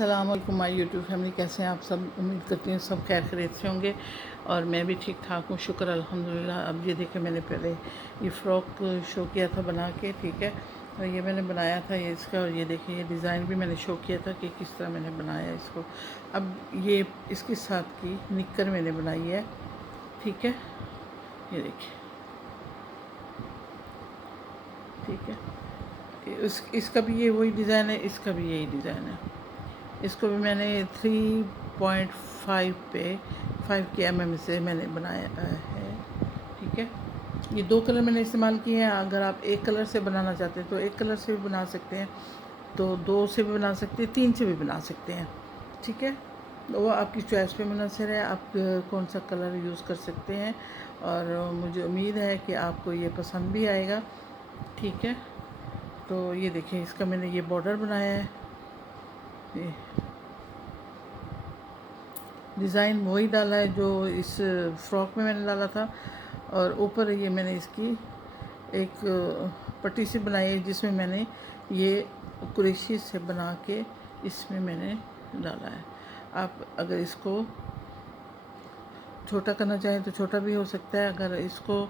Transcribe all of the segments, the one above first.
अस्सलाम वालेकुम my YouTube family, कैसे हैं आप सब। उम्मीद करती हूँ सब खैर खैरियत से होंगे और मैं भी ठीक ठाक हूँ, शुक्र अल्हम्दुलिल्लाह। अब ये देखें, मैंने पहले ये फ़्रॉक शो किया था बना के, ठीक है। और ये मैंने बनाया था ये इसका, और ये देखिए ये डिज़ाइन भी मैंने शो किया था कि किस तरह मैंने बनाया इसको। अब ये इसके साथ की निक्कर मैंने बनाई है, ठीक है। ये देखिए, ठीक है। इसका भी ये वही डिज़ाइन है, इसका भी यही डिज़ाइन है। इसको भी मैंने 3.5 पे 5 के mm से मैंने बनाया है, ठीक है। ये 2 कलर मैंने इस्तेमाल किए हैं। अगर आप एक कलर से बनाना चाहते हैं तो एक कलर से भी बना सकते हैं, तो 2 से भी बना सकते हैं, 3 से भी बना सकते हैं, ठीक है। वो आपकी चॉइस पे मुनहसर है, आप कौन सा कलर यूज़ कर सकते हैं। और मुझे उम्मीद है कि आपको ये पसंद भी आएगा, ठीक है। तो ये देखिए, इसका मैंने ये बॉर्डर बनाया है, ये डिज़ाइन वही डाला है जो इस फ्रॉक में मैंने डाला था। और ऊपर ये मैंने इसकी एक पट्टी सी बनाई है, जिसमें मैंने ये कुरेशी से बना के इसमें मैंने डाला है। आप अगर इसको छोटा करना चाहें तो छोटा भी हो सकता है, अगर इसको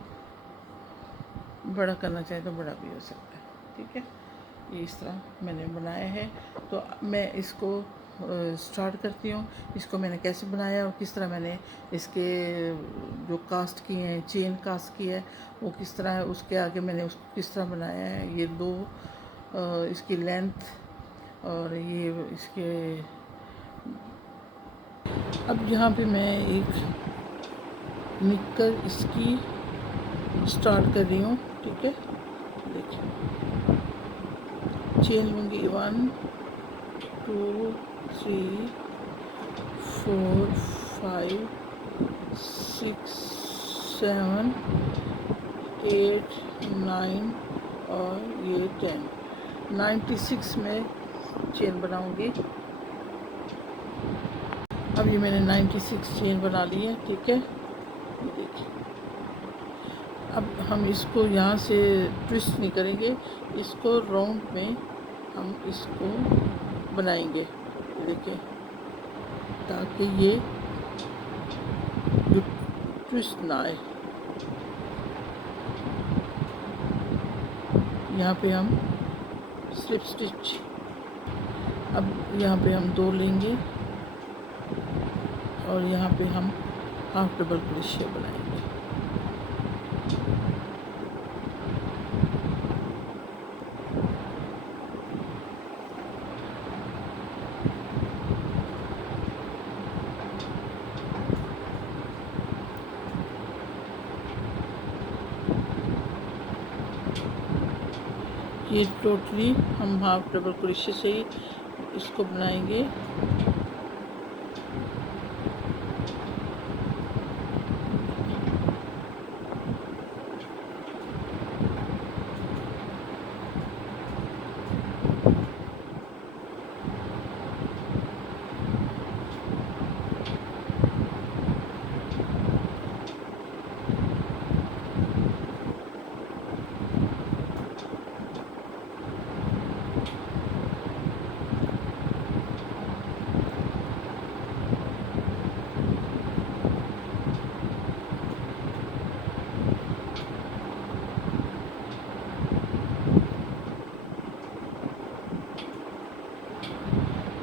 बड़ा करना चाहें तो बड़ा भी हो सकता है, ठीक है। ये इस तरह मैंने बनाया है। तो मैं इसको स्टार्ट करती हूँ। इसको मैंने कैसे बनाया और किस तरह मैंने इसके जो कास्ट किए हैं, चेन कास्ट की है वो किस तरह है, उसके आगे मैंने उसको किस तरह बनाया है। ये 2 इसकी लेंथ और ये इसके। अब यहाँ पे मैं एक निक्कर इसकी स्टार्ट कर रही हूँ, ठीक है। देखिए, चेन लूँगी 1 2 3 4 5 6 7 8 9 और ये 10, 96 में चेन बनाऊंगी। अब ये मैंने 96 चेन बना ली है, ठीक है। ये देखिए, अब हम इसको यहाँ से ट्विस्ट नहीं करेंगे, इसको राउंड में हम इसको बनाएंगे, देखिए, ताकि ये जो ट्विस्ट ना आए। यहाँ पे हम स्लिप स्टिच, अब यहाँ पे हम 2 लेंगे और यहाँ पे हम हाफ डबल क्रोशिया बनाएंगे। ये टोटली हम हाफ डबल क्रोशिया से ही इसको बनाएंगे।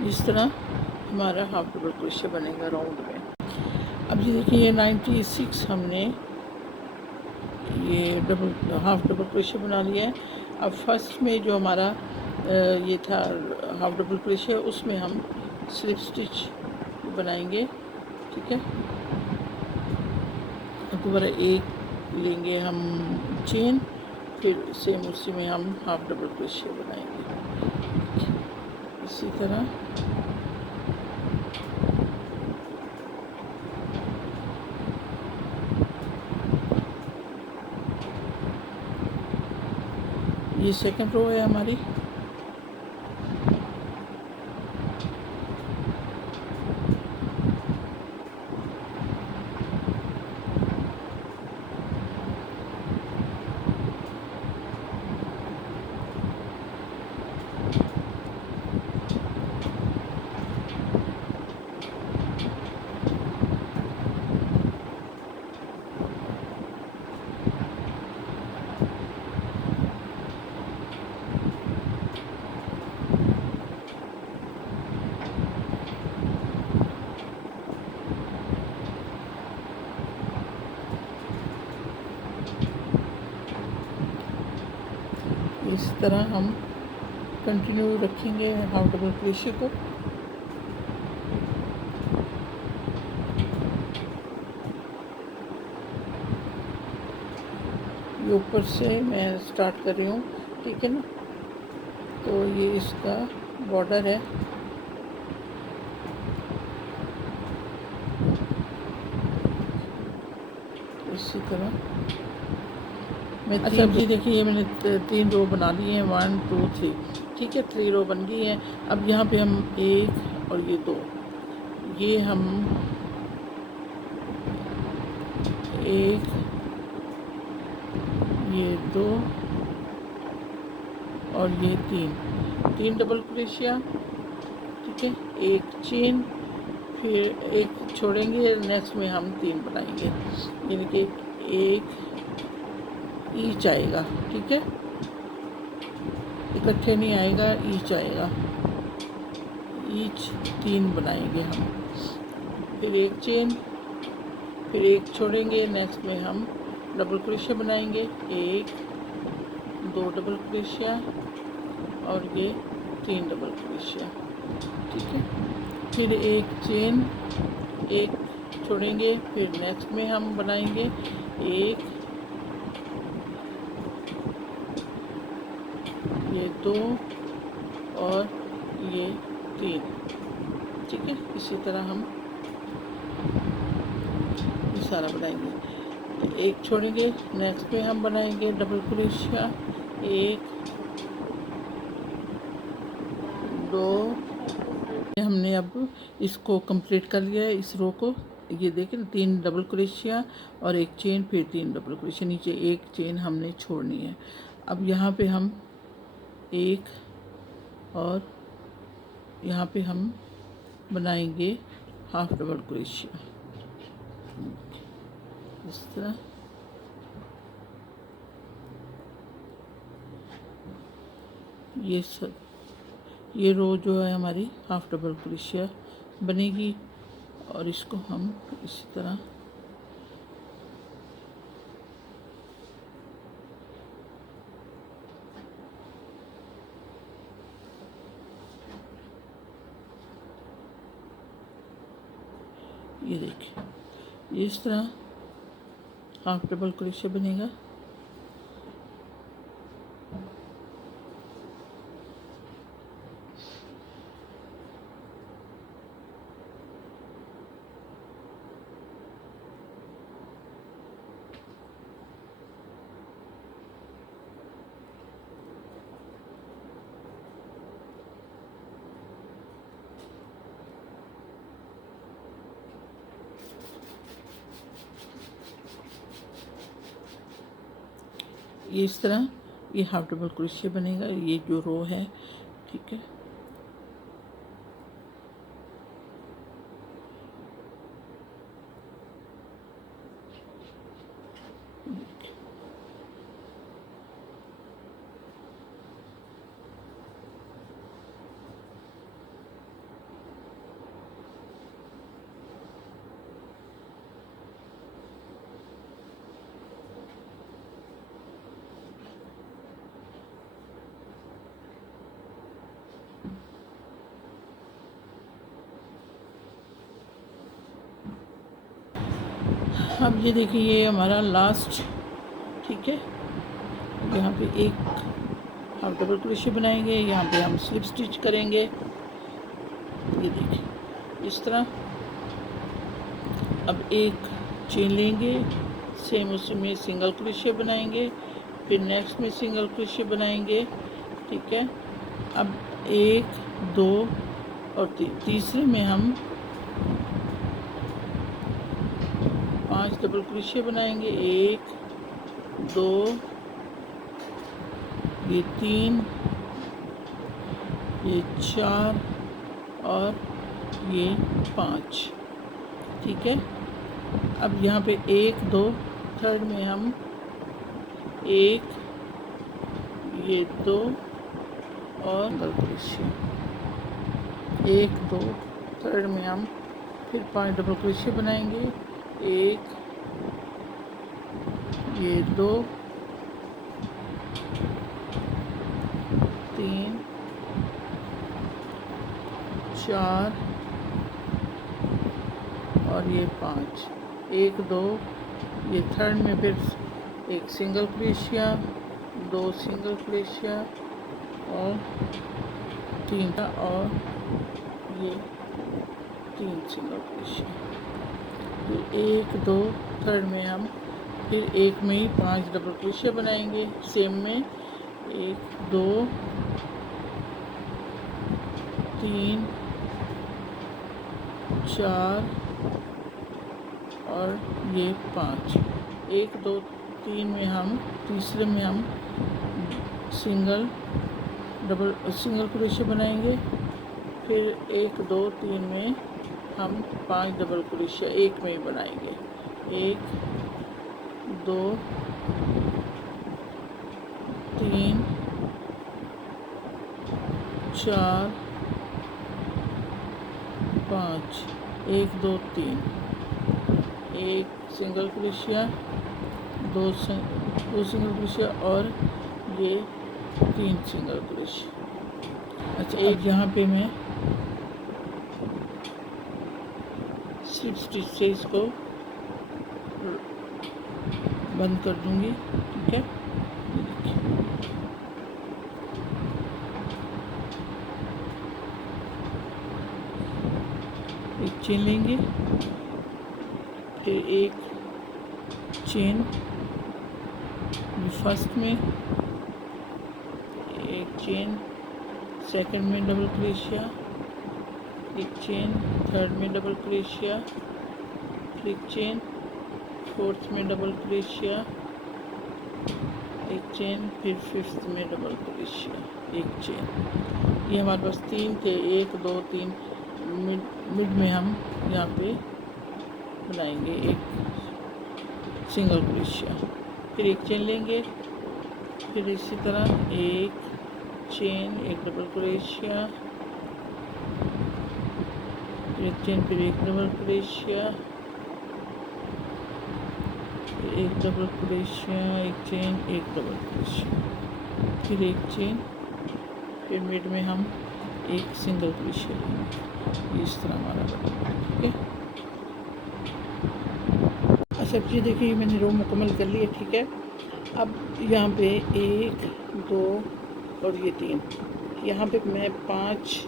इस तरह हमारा हाफ डबल क्रोशिया बनेगा राउंड में। अब ये देखिए, ये 96 हमने ये हाफ डबल क्रोशिया बना लिया है। अब फर्स्ट में जो हमारा ये था हाफ डबल क्रोशिया, उसमें हम स्लिप स्टिच बनाएंगे, ठीक है। दोबारा एक लेंगे हम चेन, फिर सेम उसी में हम हाफ डबल क्रोशिया बनाएंगे, इसी तरह। ये सेकंड रो है हमारी। तरह हम कंटिन्यू रखेंगे हाफ डबल क्रोशिया को। ये ऊपर से मैं स्टार्ट कर रही हूँ, ठीक है ना। तो ये इसका बॉर्डर है। इसी तरह मैं अच्छा जी देखिए, ये मैंने 3 रो बना ली हैं, 1 2 3, ठीक है। 3 रो बन गई हैं। अब यहाँ पे हम 1 और ये 2, ये हम 1 ये 2 और ये 3 डबल क्रोशिया, ठीक है। एक चेन, फिर एक छोड़ेंगे, नेक्स्ट में हम 3 बनाएंगे, यानी कि एक ईच आएगा, ठीक है। इकट्ठे नहीं आएगा, ईच आएगा। ईच 3 बनाएंगे हम, फिर एक चेन, फिर एक छोड़ेंगे, नेक्स्ट में हम डबल क्रोशिया बनाएंगे, 1 2 डबल क्रोशिया और ये 3 डबल क्रोशिया, ठीक है। फिर एक चेन, एक छोड़ेंगे, फिर नेक्स्ट में हम बनाएंगे 1 ये 2 और ये 3, ठीक है। इसी तरह हम ये सारा बनाएंगे। एक छोड़ेंगे, नेक्स्ट में हम बनाएंगे डबल क्रोशिया, 1 2। हमने अब इसको कंप्लीट कर लिया है, इस रो को। ये देखें, 3 डबल क्रोशिया और एक चेन, फिर 3 डबल क्रोशिया, नीचे एक चेन हमने छोड़नी है। अब यहाँ पे हम 1 और यहाँ पे हम बनाएंगे हाफ डबल क्रोशिया, इस तरह। ये सब, ये रो जो है हमारी हाफ डबल क्रोशिया बनेगी, और इसको हम इसी तरह ये देखिए, इस तरह हाफ डबल क्रोशिया बनेगा। ये इस तरह ये हाफ डबल क्रोशिया बनेगा, ये जो रो है, ठीक है। अब ये देखिए, ये हमारा लास्ट, ठीक है। यहाँ पे एक हाफ डबल क्रोशिया बनाएंगे, यहाँ पे हम स्लिप स्टिच करेंगे, ये देखिए इस तरह। अब एक चेन लेंगे, सेम उसमें सिंगल क्रोशिया बनाएंगे, फिर नेक्स्ट में सिंगल क्रोशिया बनाएंगे, ठीक है। अब 1 2 और तीसरे में हम 5 डबल क्रोशिया बनाएंगे, 1 2 ये 3 ये 4 और ये 5, ठीक है। अब यहाँ पे 1 2 थर्ड में हम 1 ये 2 और डबल क्रोशिया, 1 2 थर्ड में हम फिर 5 डबल क्रोशिया बनाएंगे, 1 ये 2 3 4 और ये 5, 1 2, ये थर्ड में फिर एक सिंगल क्रोशिया, 2 सिंगल क्रोशिया और 3 का, और ये 3 सिंगल क्रोशिया। तो 1 2 थर्ड में हम फिर एक में ही 5 डबल क्रोशिया बनाएंगे सेम में, 1 2 3 4 और ये 5, 1 2 3 में हम तीसरे में हम सिंगल क्रोशिया बनाएंगे, फिर 1 2 3 में हम 5 डबल क्रोशिया एक में ही बनाएंगे, 1 2 3 4 5, 1 2 3, एक सिंगल क्रोशिया, दो सिंगल क्रोशिया और ये 3 सिंगल क्रोशिया। अच्छा, एक यहाँ पे मैं स्लिप स्टिच से इसको बंद कर दूंगी, ठीक है। एक चेन लेंगे, फिर एक चेन फर्स्ट में, एक चेन सेकंड में डबल क्रोशिया, एक चेन थर्ड में डबल क्रोशिया, फिर एक चेन फोर्थ में डबल क्रोशिया, एक चेन, फिर फिफ्थ में डबल क्रोशिया, एक चेन। ये हमारे पास 3 थे, 1 2 3, मिड में हम यहाँ पे बनाएंगे एक सिंगल क्रोशिया, फिर एक चेन लेंगे, फिर इसी तरह एक चेन, एक डबल क्रोशिया, एक चेन, फिर एक डबल क्रोशिया, एक डबल क्रोशिया, एक चेन, एक डबल क्रोशिया, फिर एक चेन, फिर मिड में हम एक सिंगल क्रोशिया लेंगे। इस तरह हमारा बनेगा, ठीक है। अच्छा जी, देखिए मैंने रो मुकम्मल कर लिया, ठीक है। अब यहाँ पे 1 2 और ये 3, यहाँ पे मैं 5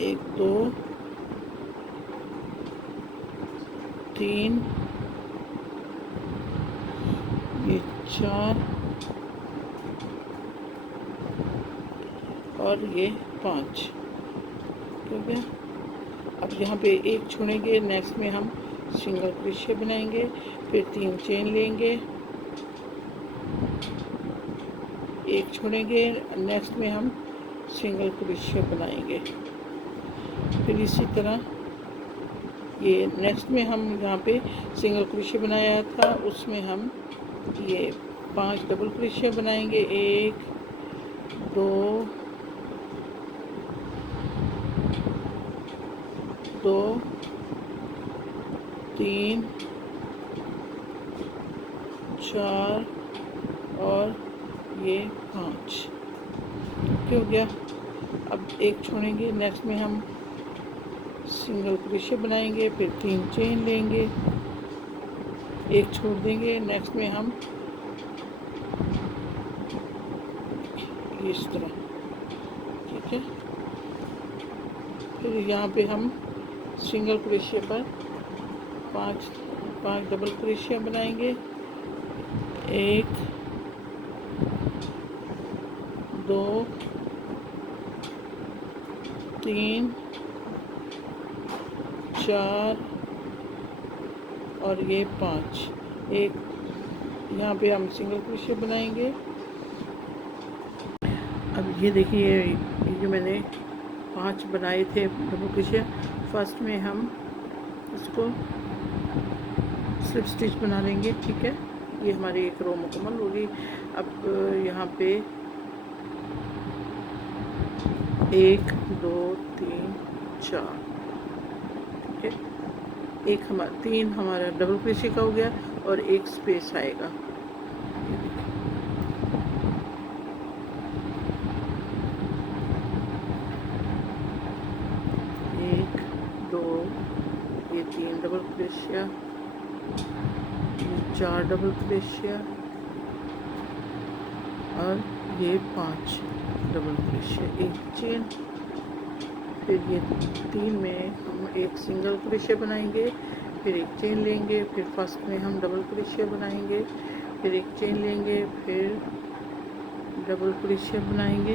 1 2 3 ये 4 और ये 5, ठीक है। अब यहाँ पे एक छोड़ेंगे, नेक्स्ट में हम सिंगल क्रोशिया बनाएंगे, फिर 3 चेन लेंगे, एक छोड़ेंगे, नेक्स्ट में हम सिंगल क्रोशिया बनाएंगे, फिर इसी तरह ये नेक्स्ट में हम यहाँ पे सिंगल क्रोशिया बनाया था, उसमें हम ये 5 डबल क्रोशिया बनाएंगे, 1 2 2 3 4 और ये 5, हो गया। अब एक छोड़ेंगे, नेक्स्ट में हम सिंगल क्रोशिया बनाएंगे, फिर 3 चेन लेंगे, एक छोड़ देंगे, नेक्स्ट में हम इस तरह, ठीक है। फिर यहाँ पे हम सिंगल क्रोशिया पर 5 डबल क्रोशिया बनाएंगे, 1 2 3 4 और ये 5, एक यहाँ पे हम सिंगल क्रोशिया बनाएंगे। अब ये देखिए, ये जो मैंने 5 बनाए थे डबल क्रोशिया, फर्स्ट में हम इसको स्लिप स्टिच बना लेंगे, ठीक है। ये हमारी एक रो मुकम्मल होगी। अब यहाँ पे 1 2 3 4, ठीक है। एक हमारा 3 हमारा डबल क्रोशिया का हो गया और एक स्पेस आएगा, 2, ये 3 डबल क्रोशिया, ये 4 डबल क्रोशिया और ये 5 डबल क्रोशिया, एक चेन। फिर ये 3 में हम एक सिंगल क्रोशिया बनाएंगे, फिर एक चेन लेंगे, फिर फर्स्ट में हम डबल क्रोशिया बनाएंगे, फिर एक चेन लेंगे, फिर डबल क्रोशिया बनाएंगे।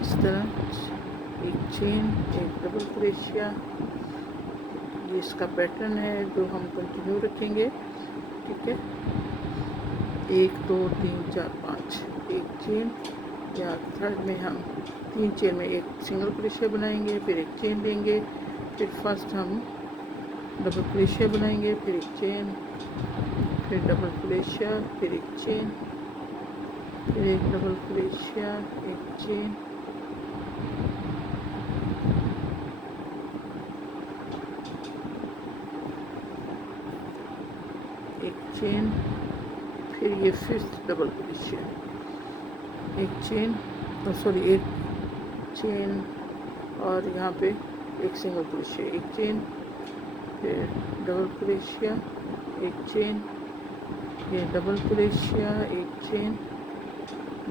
इस तरह एक चेन, एक डबल क्रोशिया, ये इसका पैटर्न है जो हम कंटिन्यू रखेंगे। ठीक है, 1 2 3 4 5, एक चेन, या थर्ड में हम 3 चेन में एक सिंगल क्रोशिया बनाएंगे, फिर एक चेन लेंगे, फिर फर्स्ट हम डबल क्रोशिया बनाएंगे, फिर एक चेन, फिर डबल क्रोशिया, फिर एक चेन, फिर एक डबल क्रोशिया, एक चेन, एक चेन, फिर ये फिफ्थ डबल क्रोशिया, एक चेन, सॉरी एक चेन और यहाँ पे एक सिंगल क्रोशिया, एक चेन, फिर डबल क्रोशिया, एक चेन, ये डबल क्रोशिया, एक चेन,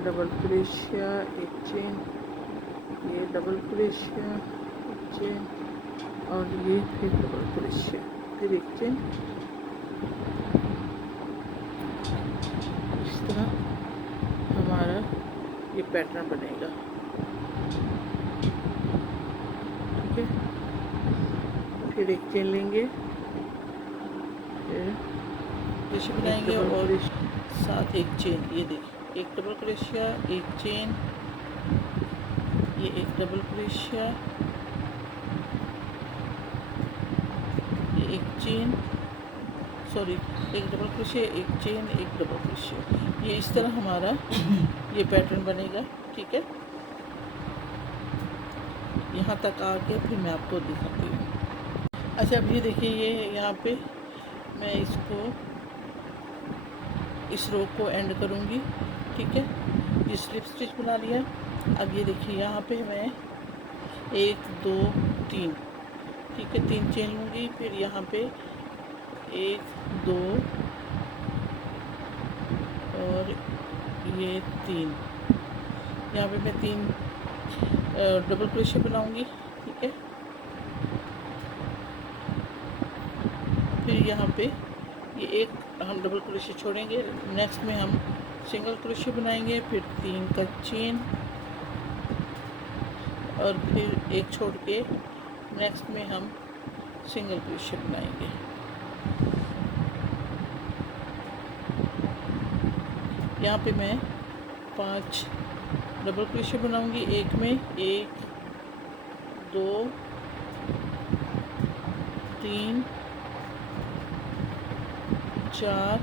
डबल क्रोशिया, एक चेन, ये डबल क्रोशिया, एक चेन और ये फिर डबल क्रोशिया, फिर एक चेन। इस तरह हमारा ये पैटर्न बनेगा। ठीक है, फिर एक चेन लेंगे, फिर क्रोशिया बनाएंगे और साथ एक चेन, ये देखिए एक डबल क्रोशिया, एक चेन, ये एक डबल क्रोशिया, ये एक चेन, सॉरी एक डबल क्रोशिया, एक चेन, एक डबल क्रोशिया, ये इस तरह हमारा ये पैटर्न बनेगा। ठीक है, यहाँ तक आके फिर मैं आपको दिखाती हूँ। अच्छा, अब ये देखिए, ये यहाँ पे मैं इसको इस रो को एंड करूँगी। ठीक है, ये स्लिप स्टिच बना लिया। अब ये देखिए यहाँ पे मैं 1 2 3, ठीक है, 3 चेन लूँगी, फिर यहाँ पे 1 2 और ये 3, यहाँ पे मैं 3 डबल क्रोशिया बनाऊँगी। ठीक है, फिर यहाँ पे ये एक हम डबल क्रोशिया छोड़ेंगे, नेक्स्ट में हम सिंगल क्रोशिया बनाएंगे, फिर 3 का चेन और फिर एक छोड़ के नेक्स्ट में हम सिंगल क्रोशिया बनाएंगे। यहाँ पे मैं 5 डबल क्रोशिया बनाऊंगी, एक में 1 2 3 4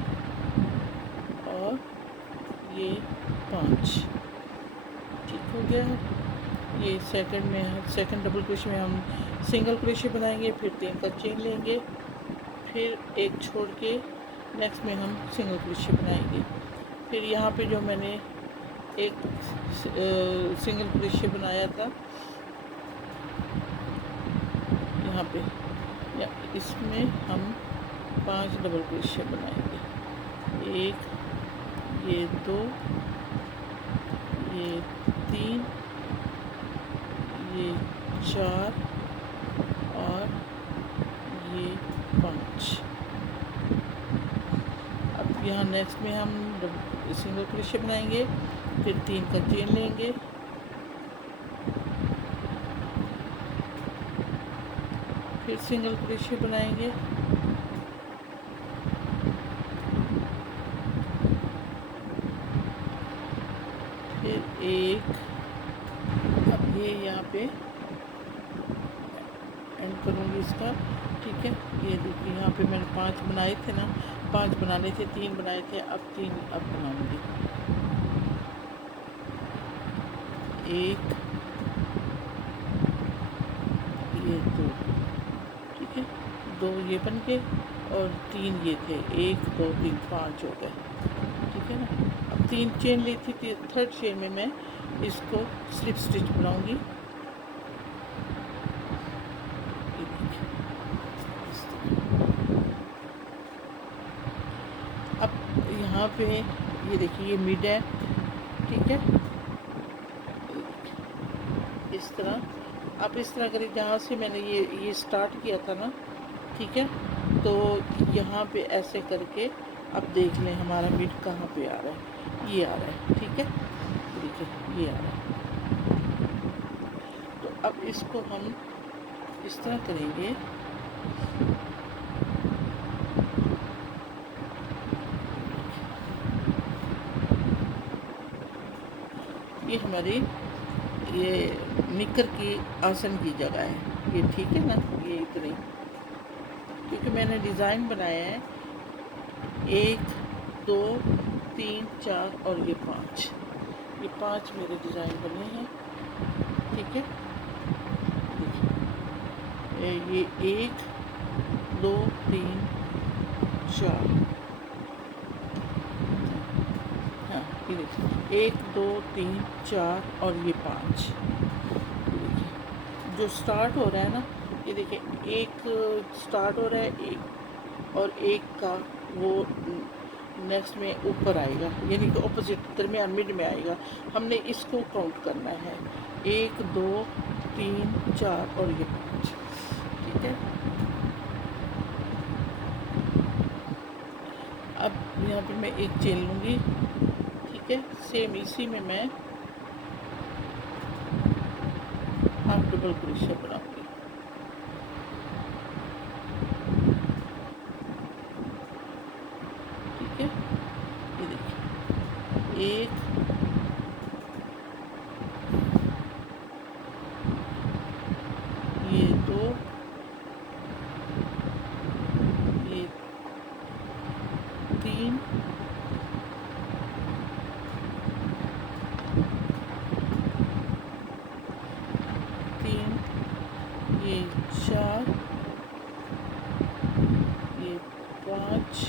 और ये 5। ठीक हो गया। ये सेकंड डबल क्रोशिया में हम सिंगल क्रोशिया बनाएंगे, फिर 3 का चेन लेंगे, फिर एक छोड़ के नेक्स्ट में हम सिंगल क्रोशिया बनाएंगे। फिर यहाँ पे जो मैंने एक सिंगल क्रोशिया बनाया था, यहाँ पे इसमें हम 5 डबल क्रोशिया बनाएंगे, 1 ये 2 ये 3 ये 4 और ये 5। अब यहाँ नेक्स्ट में हम सिंगल क्रोशिया बनाएंगे, फिर 3 का चेन लेंगे, फिर सिंगल क्रोशिया बनाएंगे, फिर एक, अब ये यहाँ पे एंड करूँगी इसका। ठीक है, ये देखिए यहाँ पे मैंने 5 बनाए थे ना, 5 बनाने थे, 3 बनाए थे, अब 3 अब बनाऊँगी। 1 ये 2, ठीक है, 2 ये बन के और 3 ये थे, 1 2 3 5 हो गए। ठीक है ना। अब 3 चेन ली थी, थर्ड चेन में मैं इसको स्लिप स्टिच बनाऊंगी। ये देखिए इस तरह। अब यहाँ पे ये देखिए ये मिड है, ठीक है। ये देखिए इस तरह। आप इस तरह करिए, जहाँ से मैंने ये स्टार्ट किया था ना, ठीक है, तो यहाँ पे ऐसे करके अब देख लें हमारा मिड कहाँ पे आ रहा है। ये आ रहा है, ठीक है, देखिए ये आ रहा है। तो अब इसको हम इस तरह करेंगे, ये हमारी ये निकर की आसन की जगह है ये, ठीक है ना। ये इतनी, क्योंकि मैंने डिज़ाइन बनाया है 1 2 3 4 और ये 5, ये 5 मेरे डिज़ाइन बने हैं, ठीक है। देखिए ये 1 2 3 4, हाँ ये देखिए 1 2 3 4 और ये 5। जो स्टार्ट हो रहा है ना, ये देखिए एक स्टार्ट हो रहा है, एक और एक का वो नेक्स्ट में ऊपर आएगा, यानी कि ऑपोजिट दरमियान मिड में आएगा। हमने इसको काउंट करना है 1 2 3 4 और ये 5, ठीक है। अब यहाँ पे मैं एक चेन लूँगी, ठीक है। सेम इसी में मैं हाफ डबल क्रोशिया बनाऊंगी, ठीक है। ये देखिए 1 ये 2 ये 3 3 ये 4 ये 5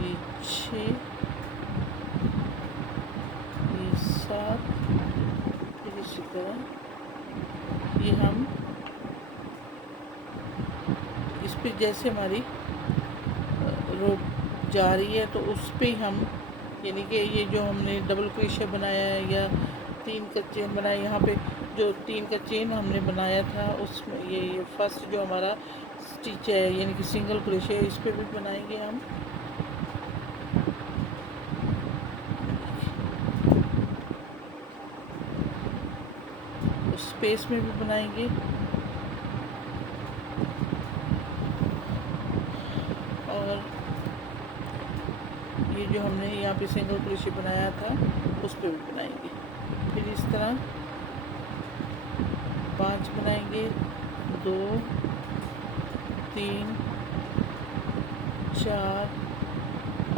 ये 6 ये 7, फिर इसी तरह ये हम इस पे जैसे हमारी रोप जा रही है तो उस पे हम, यानी कि ये जो हमने डबल क्रोशिया बनाया है या 3 का चेन बनाया, यहाँ पे जो 3 का चेन हमने बनाया था उसमें ये फर्स्ट जो हमारा स्टिच है यानी कि सिंगल क्रोशिया, इस पे भी बनाएंगे हम। स्पेस में भी बनाएंगे और ये जो हमने यहाँ पे सिंगल क्रोशिया बनाया था उस पे भी बनाएंगे। फिर इस तरह 5 बनाएंगे, 2 3 4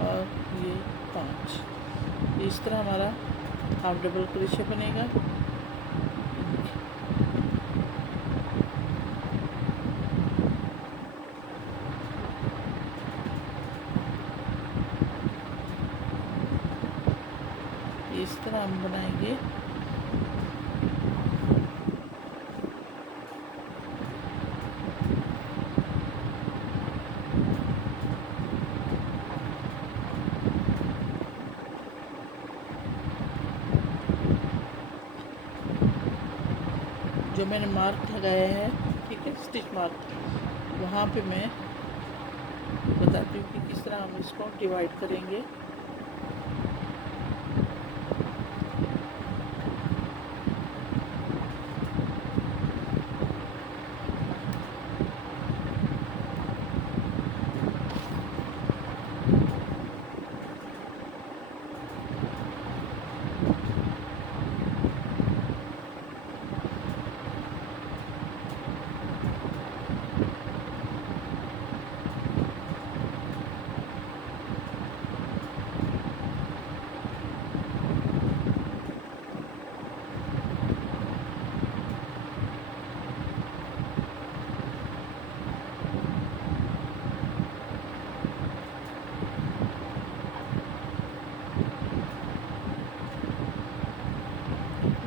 और ये 5। इस तरह हमारा हाफ डबल क्रोशिया बनेगा। इस तरह हम बनाएंगे। जो मैंने मार्क लगाया है, ठीक है, स्टिच मार्क, वहाँ पे मैं बताती हूँ कि किस तरह हम इसको डिवाइड करेंगे।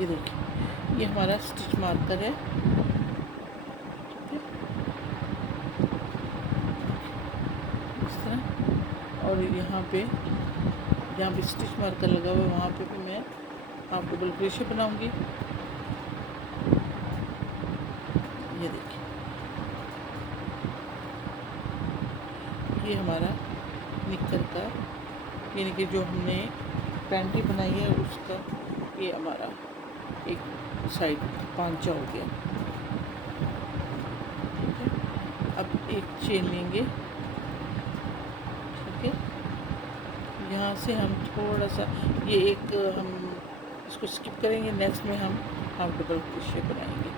ये देखिए, ये हमारा स्टिच मार्कर है, ठीक है, इस तरह। और यहाँ पे जहाँ पे स्टिच मार्कर लगा हुआ है वहाँ पे भी मैं हाफ डबल क्रोशे बनाऊंगी। ये देखिए, ये हमारा निक्कर का, यानी कि जो हमने पैंटी बनाई है उसका ये हमारा एक साइड पांचा हो गया, ठीक है। अब एक चेन लेंगे, ठीक है। यहाँ से हम थोड़ा सा ये एक हम इसको स्किप करेंगे, नेक्स्ट में हम हाफ डबल क्रोशे बनाएंगे।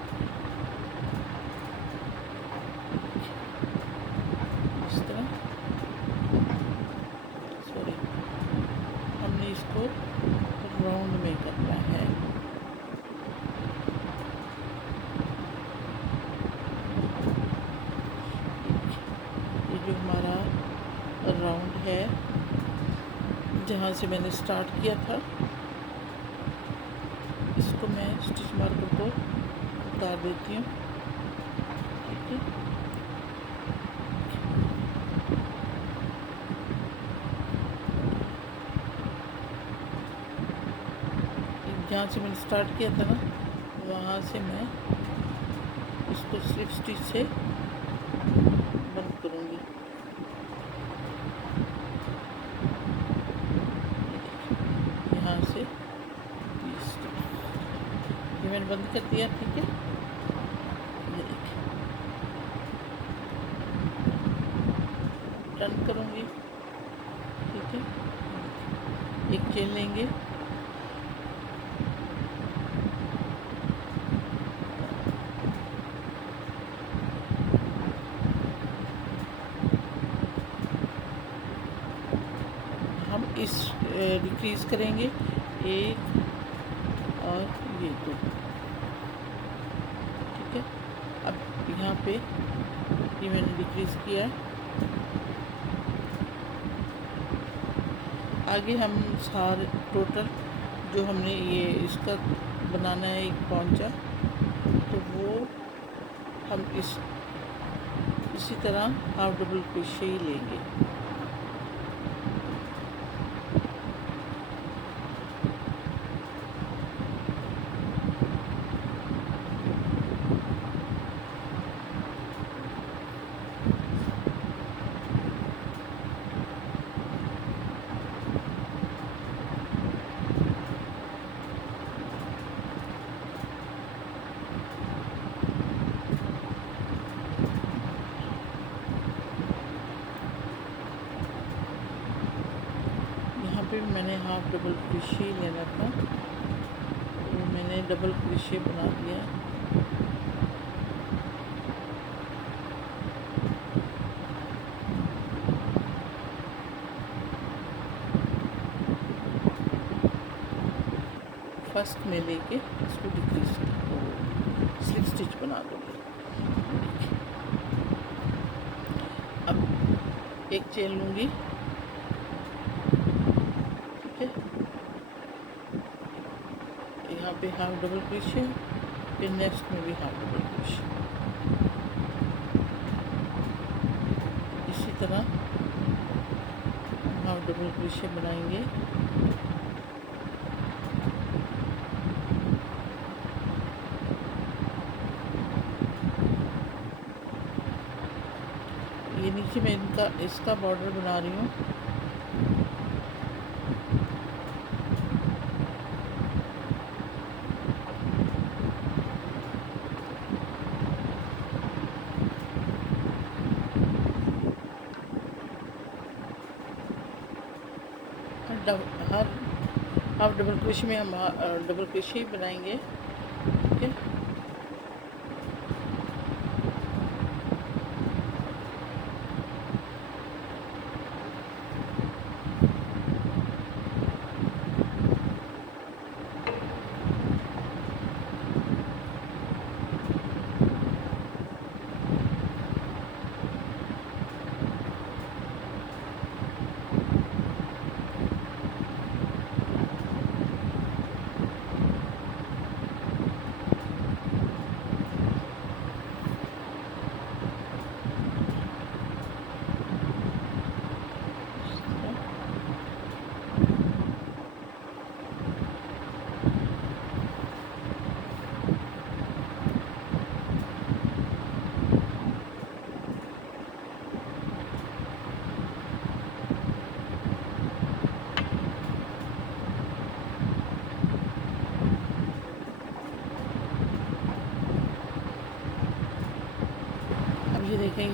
इस तरह, सॉरी, हमने इसको राउंड में करना है। ये जो हमारा राउंड है जहाँ से मैंने स्टार्ट किया था, इसको मैं स्टिच मार्कर को उतार देती हूँ, ठीक है। जहाँ से मैंने स्टार्ट किया था ना, वहाँ से मैं इसको स्लिप स्टिच से बंद करूँगी। यहाँ से ये मैंने बंद कर दिया, ठीक है। ये देखिए, टर्न करूँगी, ठीक है। एक चेन लेंगे, हम इस डिक्रीज करेंगे एक और ये दो, ठीक है। अब यहाँ पे ये मैंने डिक्रीज किया, आगे हम सारे टोटल जो हमने ये इसका बनाना है एक पौंचा, तो वो हम इसी तरह हाफ डबल क्रोशे ही लेंगे। पे मैंने हाफ डबल क्रोशे लेना था, तो मैंने डबल क्रोशे बना दिया। फर्स्ट में लेके इसको डिक्रीज स्लिप स्टिच बना दूँगी। अब एक चेन लूँगी, ठीक है। यहाँ पे हाफ डबल क्रोशे, फिर नेक्स्ट में भी हाफ डबल क्रोशे, इसी तरह हाफ डबल क्रोशे बनाएंगे। ये नीचे मैं इसका बॉर्डर बना रही हूँ। हर हाफ डबल क्रोशे में हम डबल क्रोशे ही बनाएंगे, ठीक है।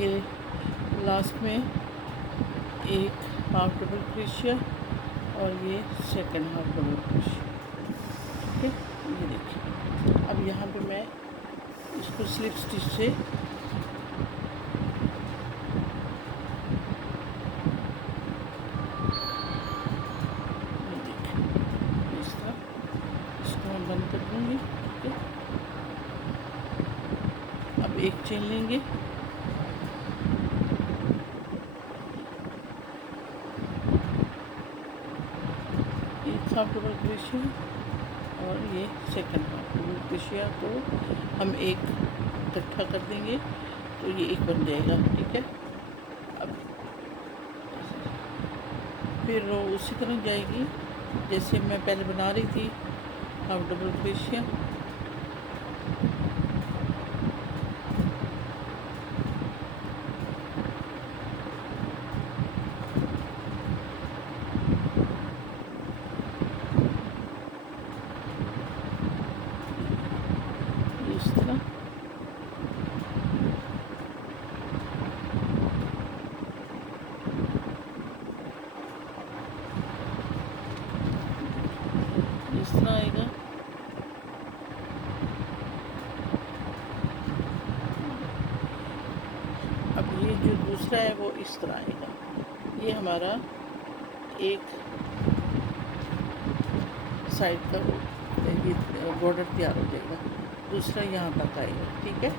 ये लास्ट में एक हाफ डबल क्रोशिया और ये सेकंड हाफ डबल क्रोशिया। ठीक है, ये देखिए। अब यहाँ पे मैं इसको स्लिप स्टिच से इस तरह इसको हम बंद कर दूँगी। ठीक है, अब एक चेन लेंगे, एक हाफ डबल क्रोशिया और ये सेकंड हाफ डबल क्रोशिया को हम एक इकट्ठा कर देंगे तो ये एक बन जाएगा। ठीक है, अब फिर रो उसी तरह जाएगी जैसे मैं पहले बना रही थी, हाफ डबल क्रोशिया, इस तरह। इस तरह आएगा। अब ये जो दूसरा है वो इस तरह आएगा। ये हमारा एक साइड का ये बॉर्डर तैयार हो जाएगा, दूसरा यहाँ तक आएगा। ठीक है,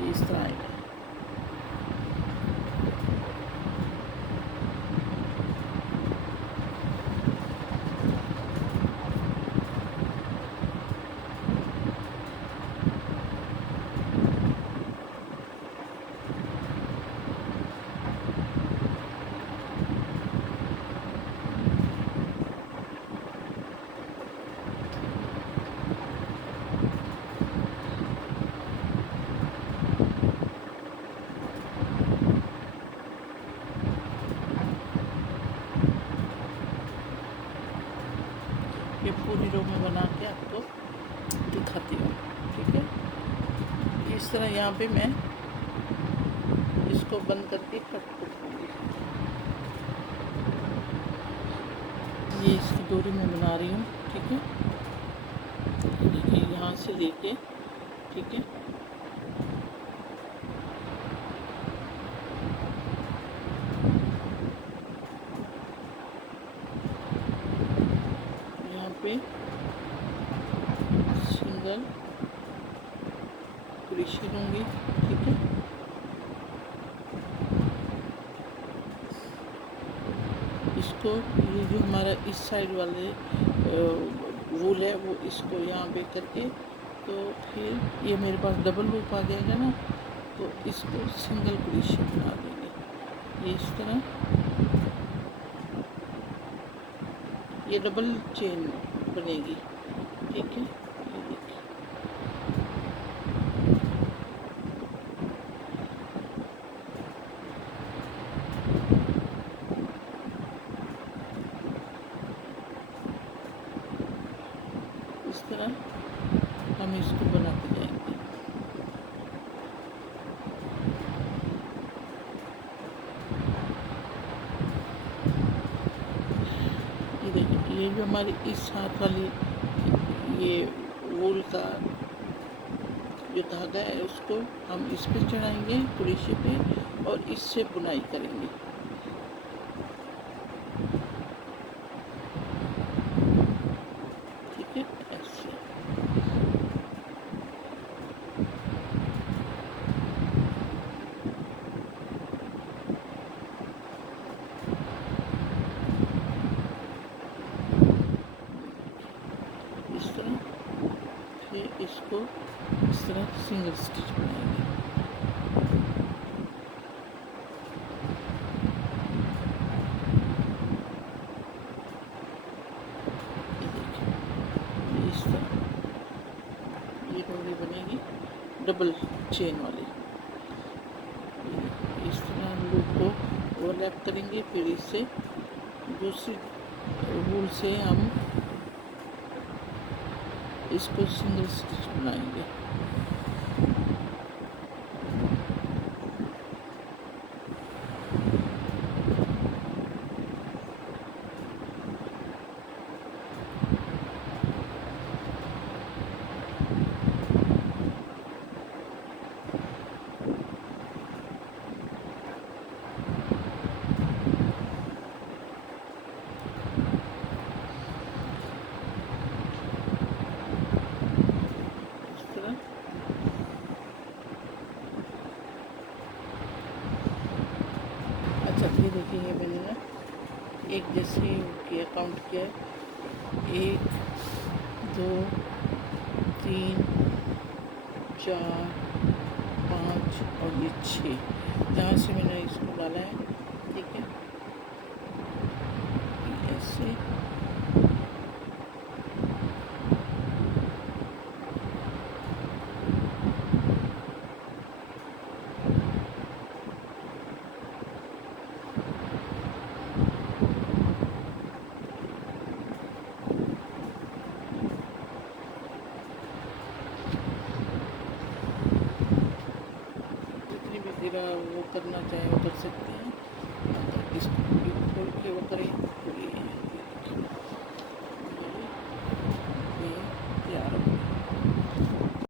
ये इस तरह आएगा। ये पूरी रो में बना के आपको दिखाती हूँ। ठीक है, इस तरह यहाँ पे मैं इसको बंद करके कट करूँगी। ये इसकी डोरी मैं बना रही हूँ। ठीक है, देखिए यहाँ से लेके, ठीक है, यहाँ पे सिंगल क्रोशे लूँगी। ठीक है, इसको ये जो हमारा इस साइड वाले वूल है वो इसको यहाँ पे करके, तो फिर ये मेरे पास डबल लूप आ जाएगा ना, तो इसको सिंगल क्रोशे बना देंगे। ये इस तरह, ये डबल चेन बनेगी। ठीक है, ये देखिए। इस तरह हम इसको बनाते जाएंगे। ये देखिए, ये जो हमारी इस हाथ वाली ये वूल का जो धागा है उसको हम इस पे चढ़ाएंगे क्रोशे पे और इससे बुनाई करेंगे। ठीक है, ऐसे इस तरह, फिर इसको इस तरह सिंगल स्टिच बनाएंगे। इस तरह ये डोरी बनेगी डबल चेन वाली। इस तरह लूप को ओवरलैप करेंगे, फिर इससे दूसरी वूल से हम इसको सिंगल स्टिच बनाएंगे। इस तरह अच्छा, ये देखिए, ये मैंने ना एक जैसे किया, काउंट किया, 1 2 3 4 5 और ये 6, यहाँ से मैंने इसको डाला है। ठीक है, ऐसे जितनी भी तेरा वो करना चाहे वो कर सकते हैं। इसको खोल के वो करें तो ये